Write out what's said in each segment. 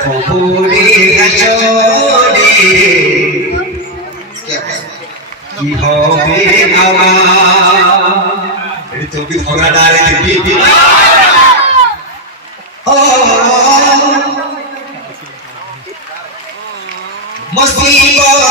কবরে হাসরে কি হবে আমার? এই তো কি ঝগড়া ডালে দিবি ও মুসিবত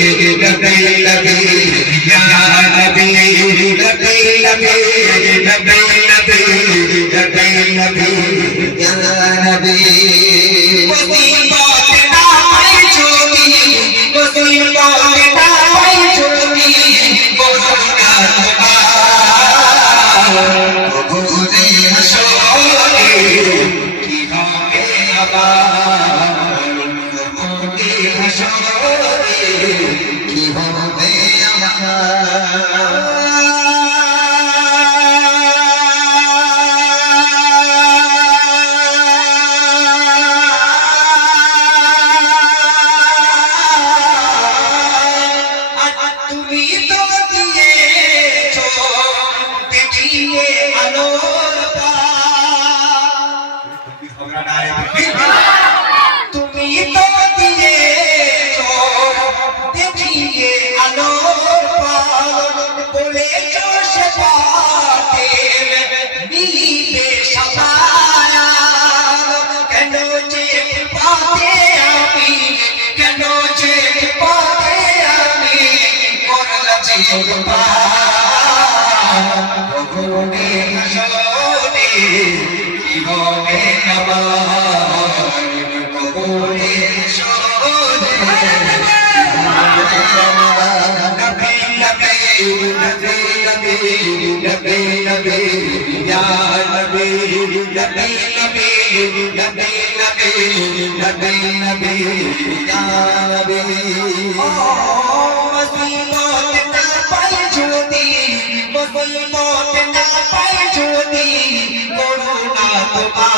لبي لبي يا نبي لبي لبي لبي لبي لبي لبي يا نبي وسيم بات نام جوتي نبی نبی نبی পাই যদি মুসলিমত না পাই যদি করুণা তোমার।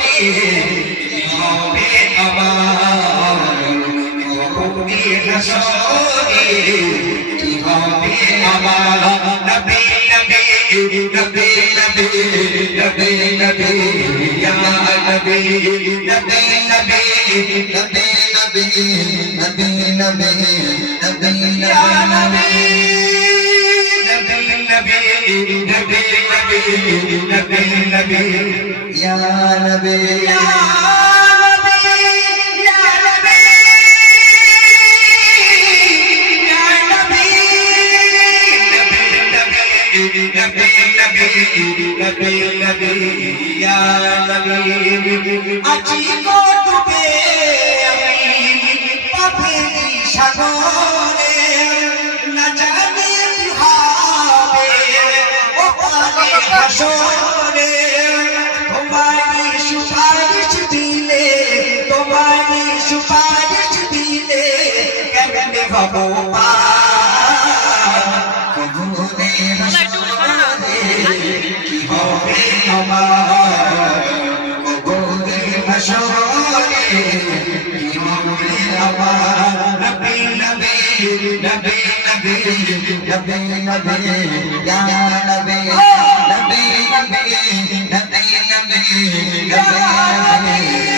কি হবে আমার। কি হবে আমার। নবী নবী নবী নবী নবী নবী ইয়া নবী নবী নবী নবী নবী নবী নবী নবী ইয়া নবী নবী নবী নবী আজি ডুবে আমি পাপেরি সাগরে না জানি হবে ও পারে হাসরে তোমারি সুপারিশ দিলে তোমারি সুপারিশ দিলে কেমনে ভাবো? नबी नबी या नबी नबी नबी नबी नबी नबी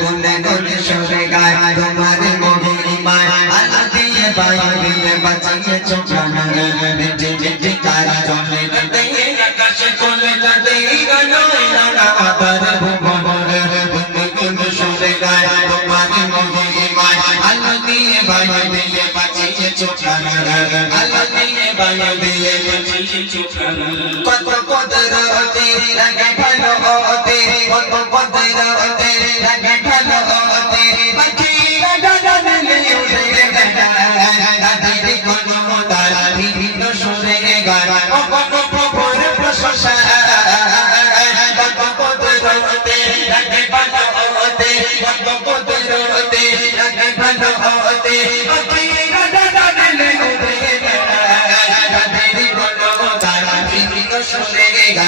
কত কত রাতে লাগে ভালো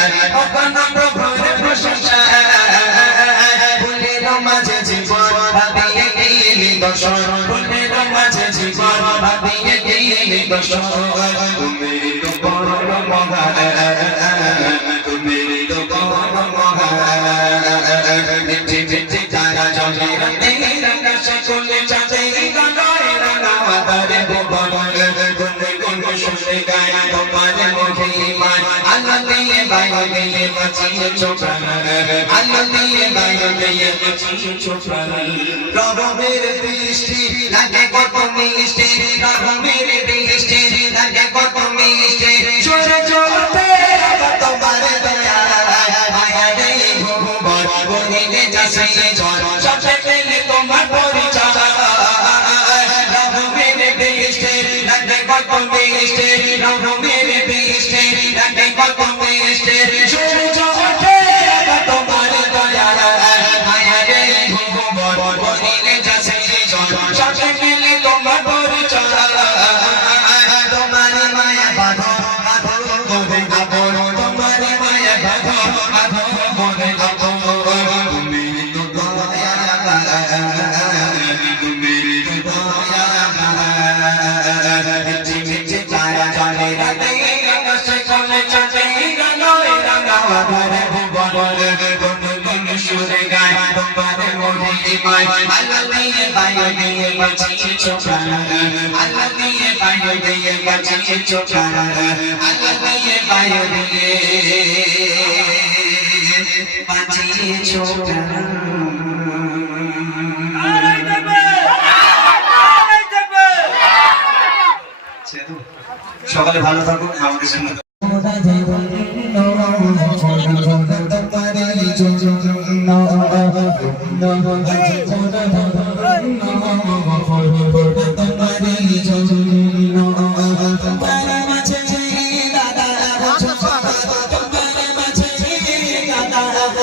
কোনো প্রভুর প্রশংসা ফুলের মাঝে জীবন ভাবিয়ে গেলে দর্শন ফুলের মাঝে জীবন ভাবিয়ে গেলে দর্শন তুমি তো বড় মহা তুমি তো বড় মহা মিঠে মিঠে তারা জলে রাতে আকাশে চলে চাঁদে গানায় রাঙা তারে বাইরে দিয়ে আল্লাহ দিয়ে রবের বৃষ্টি লাগে কত মিষ্টি রবের বৃষ্টি লাগে কত মিষ্টি বাঁচিয়ে ছোটা আল্লাহ দিয়ে বায়ু দিয়ে বাঁচিয়ে ছোটা আল্লাহ সকালে ভালো থাকুন আমাদের সঙ্গে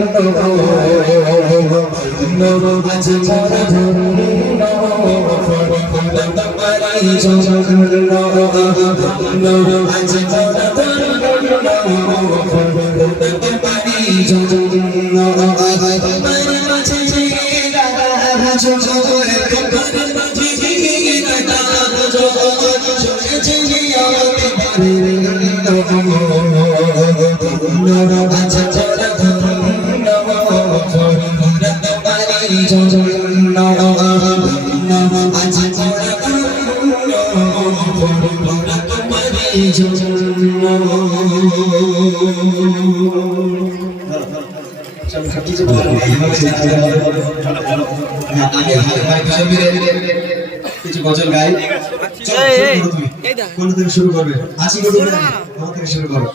আজ মনে ধরে আজ মনে Thank you. কিছু গজল গাই কোন থেকে শুরু করবে। আশি কোন থেকে শুরু করবে।